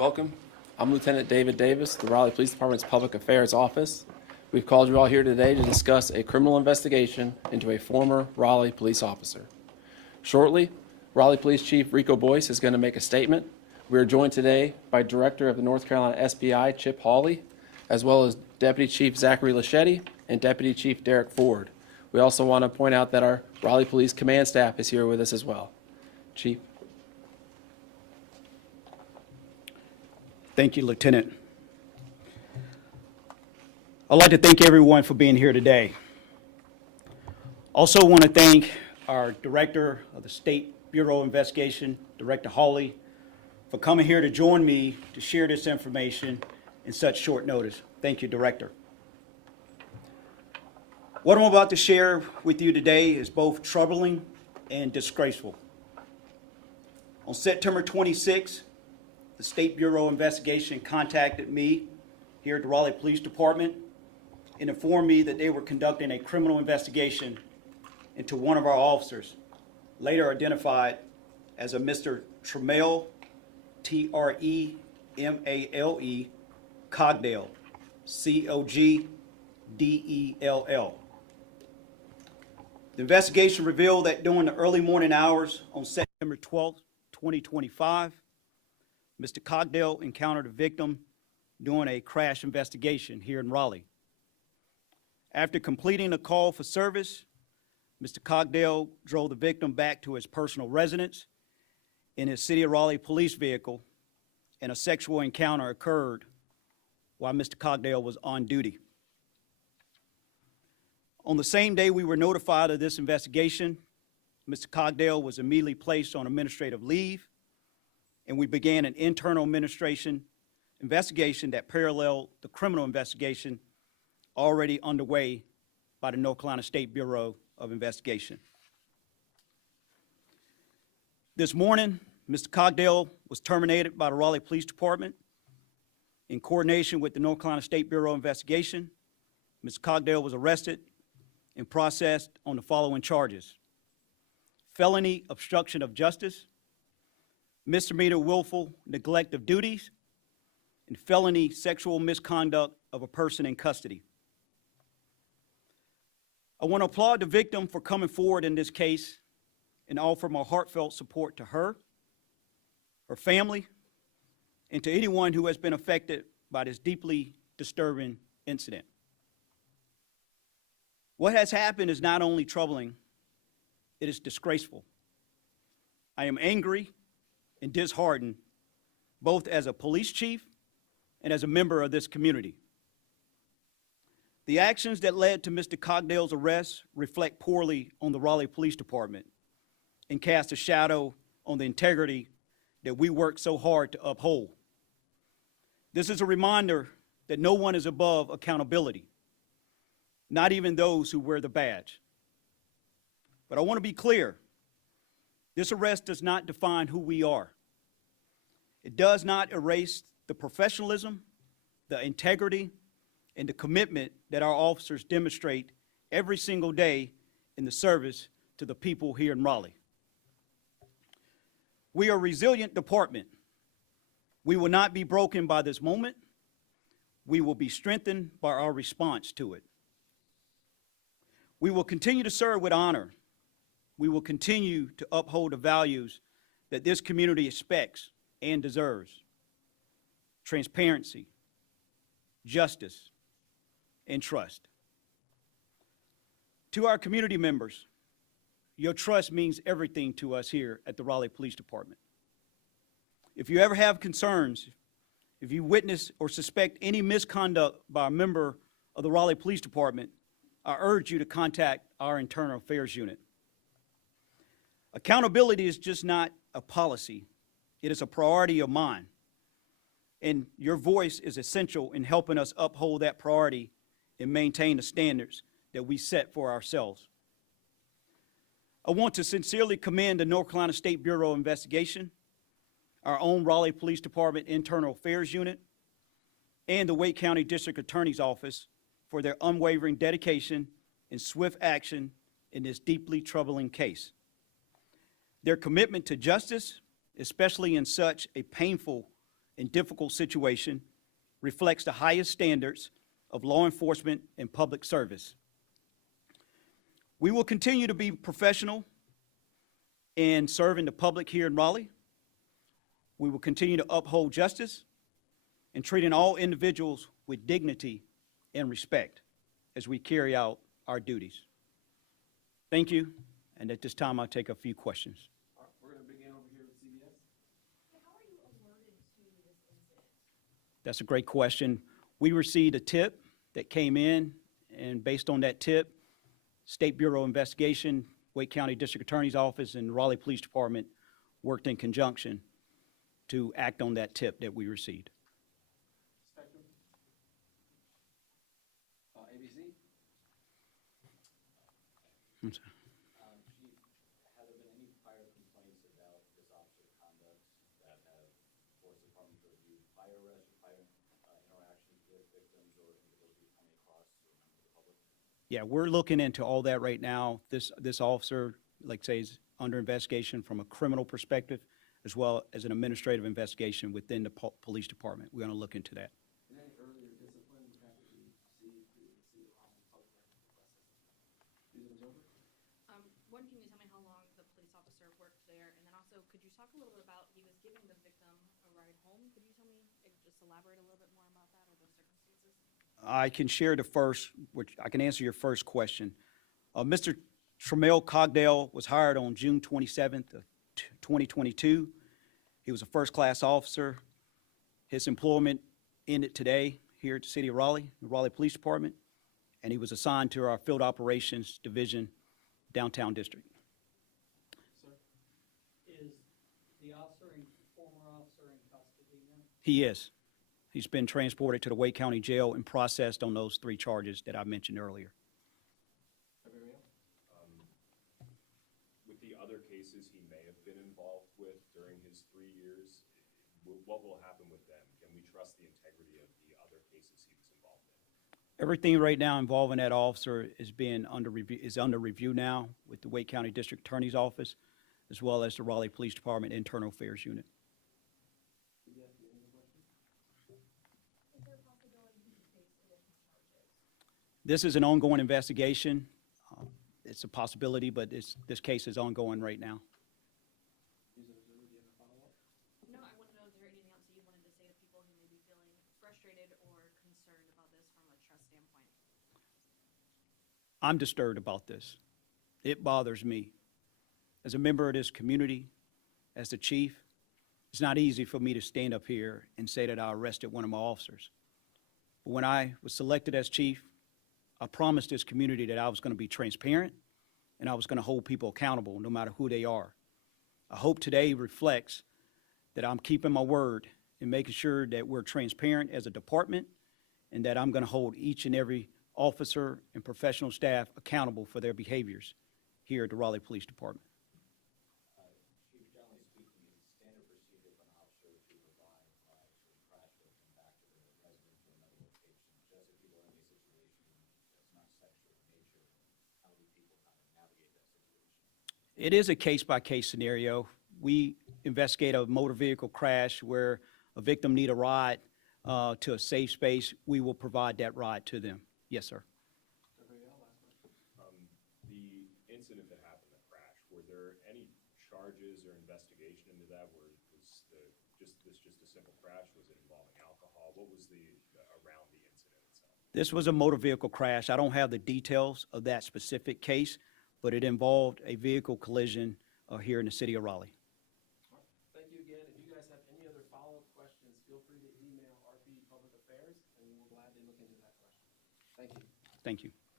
Welcome. I'm Lieutenant David Davis, the Raleigh Police Department's Public Affairs Office. We've called you all here today to discuss a criminal investigation into a former Raleigh police officer. Shortly, Raleigh Police Chief Rico Boyce is going to make a statement. We are joined today by Director of the North Carolina SBI, Chip Hawley, as well as Deputy Chief Zachary Laschetti and Deputy Chief Derek Ford. We also want to point out that our Raleigh Police Command staff is here with us as well. Chief. Thank you, Lieutenant. I'd like to thank everyone for being here today. Also want to thank our Director of the State Bureau of Investigation, Director Hawley, for coming here to join me to share this information in such short notice. Thank you, Director. What I'm about to share with you today is both troubling and disgraceful. On September 26, the State Bureau of Investigation contacted me here at the Raleigh Police Department and informed me that they were conducting a criminal investigation into one of our officers, later identified as a Mr. Tremale, Tremale, Cogdell, Cogdell. The investigation revealed that during the early morning hours on September 12, 2025, Mr. Cogdell encountered a victim during a crash investigation here in Raleigh. After completing a call for service, Mr. Cogdell drove the victim back to his personal residence in his City of Raleigh police vehicle, and a sexual encounter occurred while Mr. Cogdell was on duty. On the same day we were notified of this investigation, Mr. Cogdell was immediately placed on administrative leave, and we began an internal investigation that paralleled the criminal investigation already underway by the North Carolina State Bureau of Investigation. This morning, Mr. Cogdell was terminated by the Raleigh Police Department. In coordination with the North Carolina State Bureau of Investigation, Mr. Cogdell was arrested and processed on the following charges: felony obstruction of justice, misdemeanor willful neglect of duties, and felony sexual misconduct of a person in custody. I want to applaud the victim for coming forward in this case and offer my heartfelt support to her, her family, and to anyone who has been affected by this deeply disturbing incident. What has happened is not only troubling, it is disgraceful. I am angry and disheartened, both as a police chief and as a member of this community. The actions that led to Mr. Cogdell's arrest reflect poorly on the Raleigh Police Department and cast a shadow on the integrity that we work so hard to uphold. This is a reminder that no one is above accountability, not even those who wear the badge. But I want to be clear. This arrest does not define who we are. It does not erase the professionalism, the integrity, and the commitment that our officers demonstrate every single day in the service to the people here in Raleigh. We are a resilient department. We will not be broken by this moment. We will be strengthened by our response to it. We will continue to serve with honor. We will continue to uphold the values that this community expects and deserves: transparency, justice, and trust. To our community members, your trust means everything to us here at the Raleigh Police Department. If you ever have concerns, if you witness or suspect any misconduct by a member of the Raleigh Police Department, I urge you to contact our Internal Affairs Unit. Accountability is just not a policy. It is a priority of mine. And your voice is essential in helping us uphold that priority and maintain the standards that we set for ourselves. I want to sincerely commend the North Carolina State Bureau of Investigation, our own Raleigh Police Department Internal Affairs Unit, and the Wake County District Attorney's Office for their unwavering dedication and swift action in this deeply troubling case. Their commitment to justice, especially in such a painful and difficult situation reflects the highest standards of law enforcement and public service. We will continue to be professional in serving the public here in Raleigh. We will continue to uphold justice and treating all individuals with dignity and respect as we carry out our duties. Thank you, and at this time, I'll take a few questions. All right, we're going to begin over here with CBS. How are you alerted to this incident? That's a great question. We received a tip that came in, and based on that tip, State Bureau of Investigation, Wake County District Attorney's Office, and Raleigh Police Department worked in conjunction to act on that tip that we received. Spectrum. ABC. I'm sorry. Chief, have there been any prior complaints about this officer's conduct that have forced the department to review prior arrests or prior interactions with victims or individuals coming across or members of the public? Yeah, we're looking into all that right now. This officer, like say, is under investigation from a criminal perspective as well as an administrative investigation within the police department. We're going to look into that. And any earlier discipline the fact that we received the Raleigh public records process? These are over? One, can you tell me how long the police officer worked there? And then also, could you talk a little bit about, he was giving the victim a ride home? Could you tell me, just elaborate a little bit more about that or those circumstances? I can share the first, which I can answer your first question. Mr. Tremel Cogdale was hired on June 27th of 2022. He was a first-class officer. His employment ended today here at the City of Raleigh, the Raleigh Police Department, and he was assigned to our Field Operations Division, Downtown District. Sir? Is the former officer in custody now? He is. He's been transported to the Wake County Jail and processed on those 3 charges that I mentioned earlier. Everybody else? With the other cases he may have been involved with during his 3 years, what will happen with them? Can we trust the integrity of the other cases he was involved in? Everything right now involving that officer is under review now with the Wake County District Attorney's Office, as well as the Raleigh Police Department Internal Affairs Unit. CBS, do you have any questions? Is there a possibility he could face additional charges? This is an ongoing investigation. It's a possibility, but this case is ongoing right now. These are over. Do you have a follow-up? No, I want to know, is there anything else that you wanted to say to people who may be feeling frustrated or concerned about this from a trust standpoint? I'm disturbed about this. It bothers me. As a member of this community, as the chief, it's not easy for me to stand up here and say that I arrested one of my officers. But when I was selected as chief, I promised this community that I was going to be transparent and I was going to hold people accountable no matter who they are. I hope today reflects that I'm keeping my word and making sure that we're transparent as a department and that I'm going to hold each and every officer and professional staff accountable for their behaviors here at the Raleigh Police Department. Chief, generally speaking, is it standard procedure for an officer to provide rides or crash victim back to the residence or another location? Just if people are in a situation that's not sexual in nature, how do people kind of navigate that situation? It is a case-by-case scenario. We investigate a motor vehicle crash where a victim need a ride to a safe space. We will provide that ride to them. Yes, sir. Everybody else, last question. The incident that happened, the crash, were there any charges or investigation into that? Was just a simple crash? Was it involving alcohol? What was around the incident itself? This was a motor vehicle crash. I don't have the details of that specific case, but it involved a vehicle collision here in the city of Raleigh. All right. Thank you again. If you guys have any other follow-up questions, feel free to email RP Public Affairs, and we will gladly look into that question. Thank you. Thank you.